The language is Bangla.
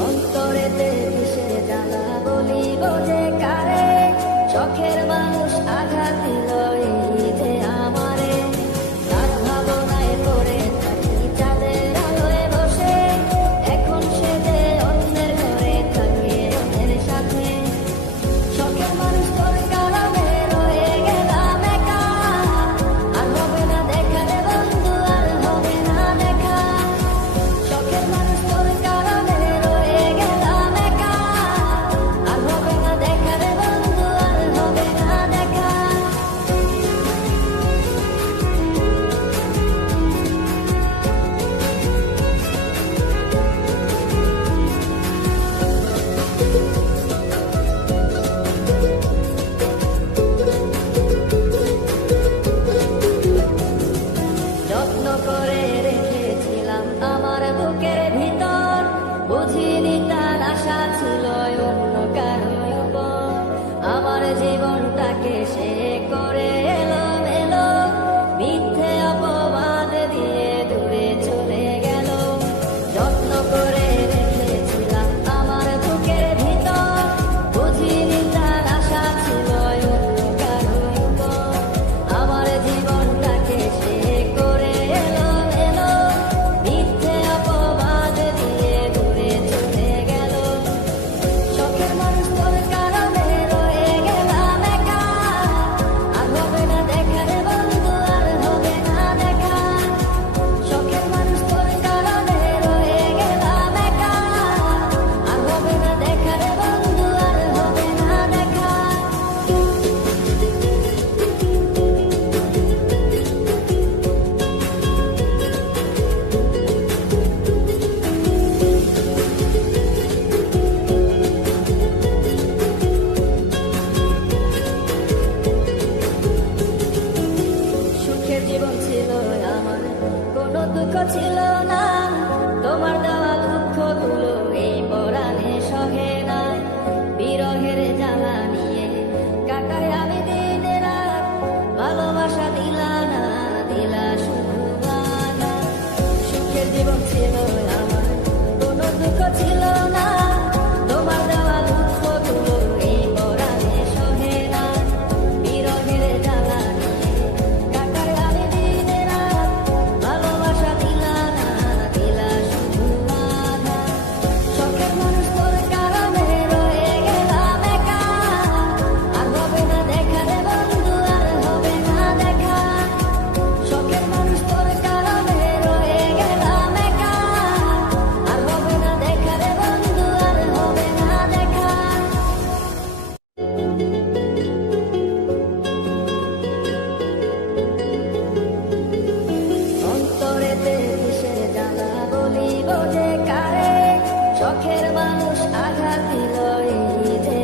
অন্তরেতে কিসের জ্বালা বলিব যে কারে, শখের মানুষ আঘাত দিল এই যে আমারে। তার ভাবনায় পড়ে থাকি চাঁদের আলোয় বসে, এখন সে যে অন্যের ঘরে থাকে অন্যের সাথে। শখের মানুষ তোর কারণে রয়ে গেলাম একা, আর হবে না দেখা রে বন্ধু, আর হবে না দেখা। শখের মানুষ তোর কারণে রয়ে গেলাম একা, আর হবে না দেখা রে বন্ধু, আর হবে না দেখা। যত্ন করে রেখেছিলাম আমার বুকের ভিতর, বুঝিনি তার আশা ছিল অন্য কারোর উপর। আমার জীবনটাকে সে করে এলো মেলো, মিথ্যে অপবাদ দিয়ে দূরে চলে গেল। যত্ন করে রেখেছিলাম আমার বুকের ভিতর, বুঝিনি তার আশা ছিল অন্য কারোর উপর। আমার জীবনটাকে সে করে এলো মেলো, মিথ্যে অপবাদ দিয়ে দূরে চলে গেল। শখের মানুষ তোর কারণে রয়ে গেলাম একা, আর হবে না দেখা রে বন্ধু, আর হবে না দেখা। শখের মানুষ তোর কারণে রয়ে গেলাম একা, আর হবে না দেখা রে বন্ধু, আর হবে না দেখা। সুখের জীবন ছিল আমার, কোনো দুঃখ ছিল না। তোমার দেওয়া দুঃখগুলো এই পরাণে সহে না। বিরহের জ্বালা নিয়ে কাটাই আমি দিন রাত, ভালোবাসা দিলা না, দিলা শুধু বাধা। সুখের জীবন ছিল আমার, কোনো দুঃখ ছিল না। তোমার দেওয়া দুঃখগুলো এই পরাণে সহে না। বিরহের জ্বালা নিয়ে কাটাই আমি দিন রাত, ভালোবাসা দিলা না, দিলা শুধু বাধা। শখের মানুষ তোর কারণে রয়ে গেলাম একা, আর হবে না দেখা রে বন্ধু, আর হবে না দেখা। শখের মানুষ তোর কারণে রয়ে গেলাম একা, আর হবে না দেখা রে বন্ধু, আর হবে না দেখা। অন্তরেতে কিসের জ্বালা বলিব যে কারে, শখের মানুষ আঘাত দিল এই যে